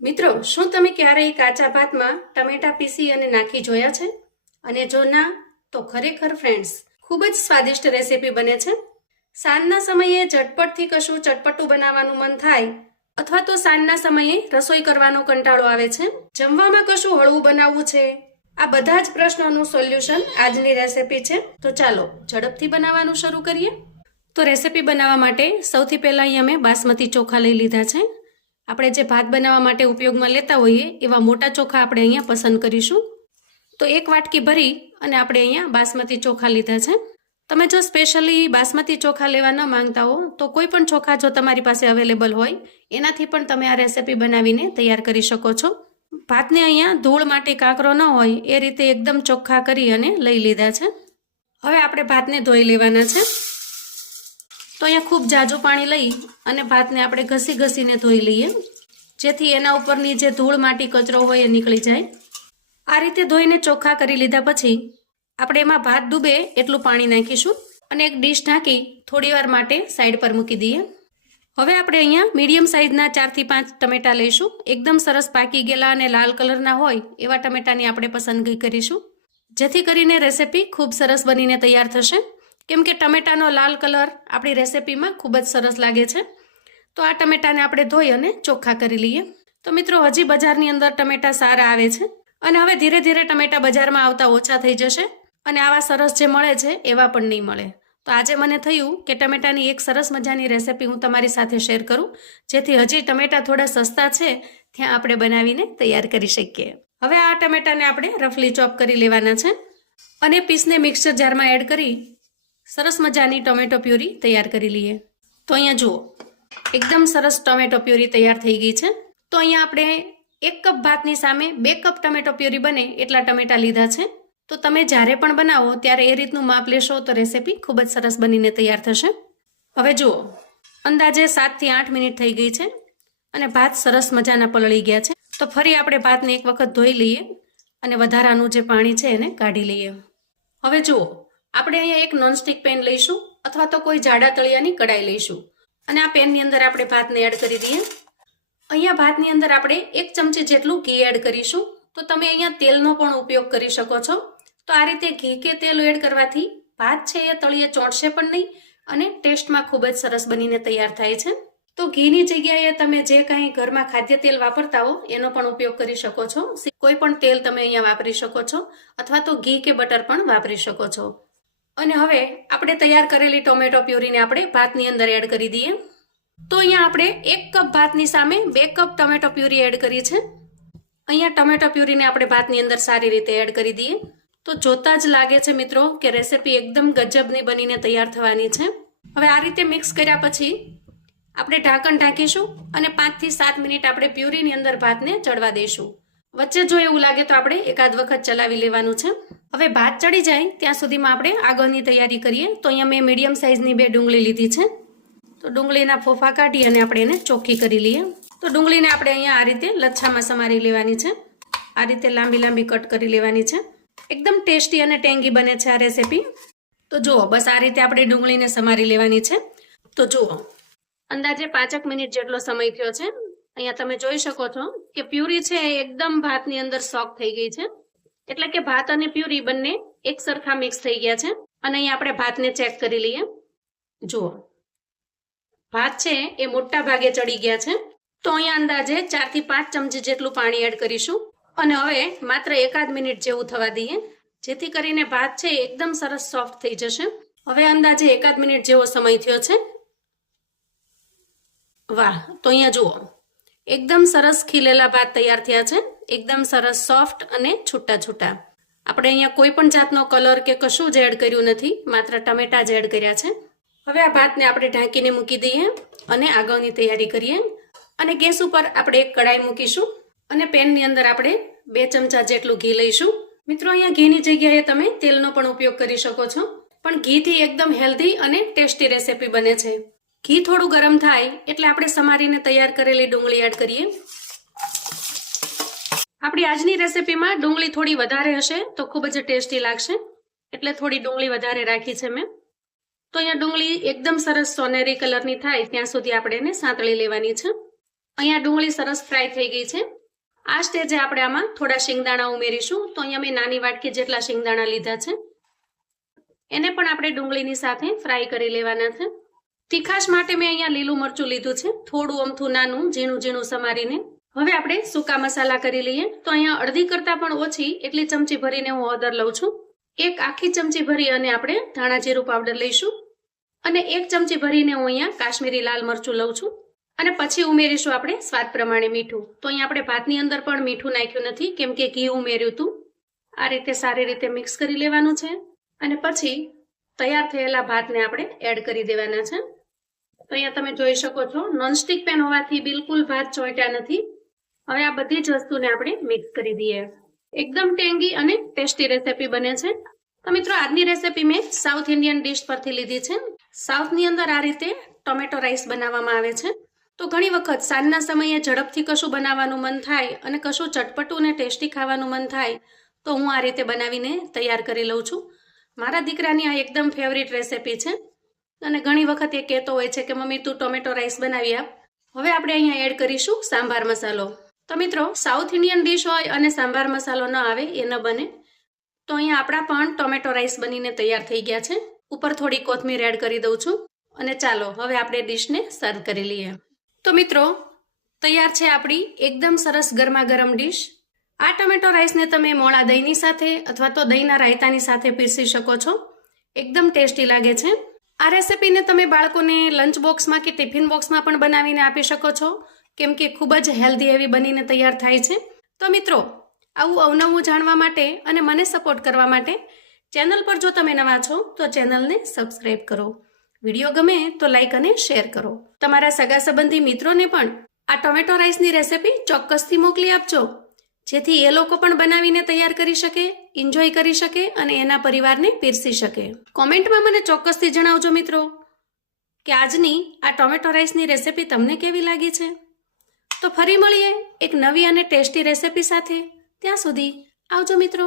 મિત્રો, શું તમે ક્યારેય કાચા ભાતમાં ટમેટા પીસી અને નાખી જોયા છે? અને જો ના, તો ખરેખર ફ્રેન્ડ્સ, ખૂબ જ સ્વાદિષ્ટ રેસીપી બને છે. સાંજના સમયે ઝટપટથી કશું ચટપટું બનાવવાનું મન થાય, અથવા તો સાંજના સમયે રસોઈ કરવાનો કંટાળો આવે છે, જમવામાં કશું હળવું બનાવવું છે, આ બધા જ પ્રશ્નોનું સોલ્યુશન આજની રેસીપી છે. તો ચાલો ઝડપથી બનાવવાનું શરૂ કરીએ. તો રેસીપી બનાવવા માટે સૌથી પહેલા અહીંયા મેં બાસમતી ચોખા લઈ લીધા છે. આપણે જે ભાત બનાવવા માટે ઉપયોગમાં લેતા હોઈએ એવા મોટા ચોખા આપણે અહીંયા પસંદ કરીશું. તો એક વાટકી ભરી અને આપણે અહીંયા બાસમતી ચોખા લીધા છે. તમે જો સ્પેશિયલી બાસમતી ચોખા લેવા ન માંગતા હો તો કોઈ પણ ચોખા જો તમારી પાસે અવેલેબલ હોય એનાથી પણ તમે આ રેસીપી બનાવીને તૈયાર કરી શકો છો. ભાતને અહીંયા ધૂળ માટે કાંકરો ન હોય એ રીતે એકદમ ચોખ્ખા કરી અને લઈ લીધા છે. હવે આપણે ભાતને ધોઈ લેવાના છે. તો અહીંયા ખૂબ જાજુ પાણી લઈ અને ભાતને આપણે ઘસીને ધોઈ લઈએ, જેથી એના ઉપરની જે ધૂળ માટી કચરો હોય એ નીકળી જાય. આ રીતે ધોઈને ચોખ્ખા કરી લીધા પછી આપણે એમાં ભાત ડૂબે એટલું પાણી નાખીશું અને એક ડીશ ઢાંકી થોડી વાર માટે સાઈડ પર મૂકી દઈએ. હવે આપણે અહીંયા મીડિયમ સાઇઝના 4 થી 5 ટમેટા લઈશું. એકદમ સરસ પાકી ગયેલા અને લાલ કલરના હોય એવા ટમેટાની આપણે પસંદગી કરીશું, જેથી કરીને રેસીપી ખૂબ સરસ બનીને તૈયાર થશે. કેમ કે ટમેટાનો લાલ કલર આપણી રેસીપીમાં ખૂબ જ સરસ લાગે છે. તો આ ટમેટાને આપણે ધોઈ અને ચોખ્ખા કરી લઈએ. તો મિત્રો, હજી બજારની અંદર ટમેટા સારા આવે છે અને હવે ધીરે ધીરે ટમેટા બજારમાં આવતા ઓછા થઈ જશે અને આવા સરસ જે મળે છે એવા પણ નહીં મળે. તો આજે મને થયું કે ટમેટાની એક સરસ મજાની રેસીપી હું તમારી સાથે શેર કરું, જેથી હજી ટમેટા થોડા સસ્તા છે ત્યાં આપણે બનાવીને તૈયાર કરી શકીએ. હવે આ ટમેટાને આપણે રફલી ચોપ કરી લેવાના છે અને પીસને મિક્સર જારમાં એડ કરી સરસ મજાની ટોમેટો પ્યુરી તૈયાર કરી લઈએ. તો અહીંયા જુઓ, એકદમ સરસ ટોમેટો પ્યુરી તૈયાર થઈ ગઈ છે. તો અહીંયા આપણે 1 કપ ભાતની સામે 2 કપ ટમેટો પ્યુરી બને એટલા ટમેટા લીધા છે. તો તમે જ્યારે પણ બનાવો ત્યારે એ રીતનું માપ લેશો તો રેસીપી ખૂબ જ સરસ બનીને તૈયાર થશે. હવે જુઓ, અંદાજે 7 થી 8 મિનિટ થઈ ગઈ છે અને ભાત સરસ મજાના પલળી ગયા છે. તો ફરી આપણે ભાતને એક વખત ધોઈ લઈએ અને વધારાનું જે પાણી છે એને કાઢી લઈએ. હવે જુઓ, આપણે અહીંયા એક નોનસ્ટિક પેન લઈશું અથવા તો કોઈ જાડા તળિયાની કડાઈ લઈશું અને આ પેનની અંદર આપણે ભાતને એડ કરી દઈએ. અહીંયા ભાતની અંદર આપણે 1 ચમચી જેટલું ઘી એડ કરીશું. તો તમે અહીંયા તેલનો પણ ઉપયોગ કરી શકો છો. તો આ રીતે ઘી કે તેલ એડ કરવાથી ભાત છે એ તળિયે ચોંટશે પણ નહીં અને ટેસ્ટમાં ખૂબ જ સરસ બનીને તૈયાર થાય છે. તો ઘીની જગ્યાએ તમે જે કાંઈ ઘરમાં ખાદ્ય તેલ વાપરતા હો એનો પણ ઉપયોગ કરી શકો છો. કોઈ પણ તેલ તમે અહીંયા વાપરી શકો છો અથવા તો ઘી કે બટર પણ વાપરી શકો છો. અને હવે આપણે તૈયાર કરેલી ટોમેટો પ્યુરીને આપણે ભાતની અંદર એડ કરી દઈએ. તો અહીંયા આપણે 1 કપ ભાતની સામે 2 કપ ટોમેટો પ્યુરી એડ કરી છે. અહીંયા ટોમેટો પ્યુરીને આપણે ભાતની અંદર સારી રીતે એડ કરી દઈએ. તો જોતા જ લાગે છે મિત્રો કે રેસીપી એકદમ ગજબની બનીને તૈયાર થવાની છે. હવે આ રીતે મિક્સ કર્યા પછી આપણે ઢાંકણ ઢાંકીશું અને 5 થી 7 મિનિટ આપણે પ્યુરીની અંદર ભાતને ચડવા દઈશું. વચ્ચે જો એવું લાગે તો આપણે એકાદ વખત ચલાવી લેવાનું છે. હવે ભાત ચડી જાય ત્યાં સુધીમાં આપણે આગળની તૈયારી કરીએ. તો અહીંયા મેં મીડિયમ સાઇઝની 2 ડુંગળી લીધી છે. તો ડુંગળીના ફોફા કાઢી અને આપણે એને ચોખ્ખી કરી લઈએ. તો ડુંગળીને આપણે અહીંયા આ રીતે લચ્છામાં સમારી લેવાની છે. આ રીતે લાંબી કટ કરી લેવાની છે. એકદમ ટેસ્ટી અને ટેંગી બને છે આ રેસીપી. તો જુઓ, બસ આ રીતે આપણે ડુંગળીને સમારી લેવાની છે. તો જુઓ, અંદાજે 5 મિનિટ જેટલો સમય થયો છે. અહીંયા તમે જોઈ શકો છો કે પ્યુરી છે એ એકદમ ભાતની અંદર સોક થઈ ગઈ છે. એટલે કે ભાત અને પ્યુરી બંને એક સરખા મિક્સ થઈ ગયા છે. અને અહીંયા આપણે ભાતને ચેક કરી લઈએ. જુઓ, ભાત છે એ મોટા ભાગે ચડી ગયા છે. તો અહીંયા અંદાજે 4 થી 5 ચમચી જેટલું પાણી એડ કરીશું અને હવે માત્ર એકાદ મિનિટ જેવું થવા દઈએ, જેથી કરીને ભાત છે એકદમ સરસ સોફ્ટ થઈ જશે. હવે અંદાજે એકાદ મિનિટ જેવો સમય થયો છે. વાહ! તો અહીંયા જુઓ, એકદમ સરસ ખીલેલા ભાત તૈયાર થયા છે. એકદમ સરસ સોફ્ટ અને છૂટા છૂટા. આપણે અહીંયા કોઈ પણ જાતનો કલર કે કશું જ એડ કર્યું નથી, માત્ર ટમેટા જ એડ કર્યા છે. હવે આ ભાતને આપણે ઢાંકીને મૂકી દઈએ અને આગળની તૈયારી કરીએ. અને ગેસ ઉપર આપણે એક કડાઈ મૂકીશું અને પેનની અંદર આપણે 2 ચમચા જેટલું ઘી લઈશું. મિત્રો, અહીંયા ઘીની જગ્યાએ તમે તેલનો પણ ઉપયોગ કરી શકો છો, પણ ઘીથી એકદમ હેલ્ધી અને ટેસ્ટી રેસીપી બને છે. ઘી થોડું ગરમ થાય એટલે આપણે સમારીને તૈયાર કરેલી ડુંગળી એડ કરીએ. આપણી આજની રેસીપીમાં ડુંગળી થોડી વધારે હશે તો ખૂબ જ ટેસ્ટી લાગશે, એટલે થોડી ડુંગળી વધારે રાખી છે મેં. તો અહીંયા ડુંગળી એકદમ સરસ સોનેરી કલરની થાય ત્યાં સુધી આપણે એને સાંતળી લેવાની છે. અહીંયા ડુંગળી સરસ ફ્રાય થઈ ગઈ છે. આ સ્ટેજે આપણે આમાં થોડા શિંગદાણા ઉમેરીશું. તો અહીંયા મેં નાની વાટકી જેટલા શિંગદાણા લીધા છે. એને પણ આપણે ડુંગળીની સાથે ફ્રાય કરી લેવાના છે. તીખાશ માટે મેં અહીંયા લીલું મરચું લીધું છે, થોડું અમથું નાનું ઝીણું ઝીણું સમારીને. હવે આપણે સૂકા મસાલા કરી લઈએ. તો અહીંયા અડધી કરતાં પણ ઓછી એટલી ચમચી ભરીને હું હળદર લઉં છું. એક આખી ચમચી ભરી અને આપણે ધાણા જીરું પાવડર લઈશું અને એક ચમચી ભરીને હું અહીંયા કાશ્મીરી લાલ મરચું લઉં છું. અને પછી ઉમેરીશું આપણે સ્વાદ પ્રમાણે મીઠું. તો અહીંયા આપણે ભાતની અંદર પણ મીઠું નાખ્યું નથી, કેમ કે ઘી ઉમેર્યું હતું. આ રીતે સારી રીતે મિક્સ કરી લેવાનું છે અને પછી તૈયાર થયેલા ભાતને આપણે એડ કરી દેવાના છે. તો અહીંયા તમે જોઈ શકો છો, નોનસ્ટિક પેન હોવાથી બિલકુલ ભાત ચોંટ્યા નથી. હવે આ બધી જ વસ્તુને આપણે મિક્સ કરી દઈએ. એકદમ ટેંગી અને ટેસ્ટી રેસીપી બને છે. તો મિત્રો, આજની રેસીપી મેં સાઉથ ઇન્ડિયન ડિશ પરથી લીધી છે. સાઉથની અંદર આ રીતે ટોમેટો રાઈસ બનાવવામાં આવે છે. તો ઘણી વખત સાંજના સમયે ઝડપથી કશું બનાવવાનું મન થાય અને કશું ચટપટું અને ટેસ્ટી ખાવાનું મન થાય તો હું આ રીતે બનાવીને તૈયાર કરી લઉં છું. મારા દીકરાની આ એકદમ ફેવરિટ રેસીપી છે અને ઘણી વખત એ કહેતો હોય છે કે મમ્મી તું ટોમેટો રાઈસ બનાવી આપ. હવે આપણે અહીંયા એડ કરીશું સાંભાર મસાલો. તો મિત્રો, સાઉથ ઇન્ડિયન ડિશ હોય અને સાંભાર મસાલો ન આવે એ ન બને. તો અહીંયા આપણા પણ ટોમેટો રાઈસ બનીને તૈયાર થઈ ગયા છે. ઉપર થોડી કોથમીર એડ કરી દઉં છું અને ચાલો હવે આપણે ડિશને સર્વ કરી લઈએ. તો મિત્રો, તૈયાર છે આપણી એકદમ સરસ ગરમા ગરમ ડિશ. આ ટોમેટો રાઈસને તમે મોળા દહીંની સાથે અથવા તો દહીંના રાયતાની સાથે પીરસી શકો છો. એકદમ ટેસ્ટી લાગે છે. આ રેસીપીને તમે બાળકોને લંચ બોક્સમાં કે ટિફિન બોક્સમાં પણ બનાવીને આપી શકો છો, કેમ કે ખૂબ જ હેલ્ધી એવી બનીને તૈયાર થાય છે. તો મિત્રો, આવું અવનવું જાણવા માટે અને મને સપોર્ટ કરવા માટે ચેનલ પર જો તમે નવા છો તો ચેનલને સબસ્ક્રાઇબ કરો. વિડીયો ગમે તો લાઈક અને શેર કરો. તમારા સગા સંબંધી મિત્રોને પણ આ ટોમેટો રાઈસની રેસીપી ચોક્કસથી મોકલી આપજો, જેથી એ લોકો પણ બનાવીને તૈયાર કરી શકે, એન્જોય કરી શકે અને એના પરિવારને પીરસી શકે. કોમેન્ટમાં મને ચોક્કસથી જણાવજો મિત્રો કે આજની આ ટોમેટો રાઈસની રેસીપી તમને કેવી લાગી છે. તો ફરી મળીએ એક નવી અને ટેસ્ટી રેસીપી સાથે. ત્યાં સુધી આવજો મિત્રો.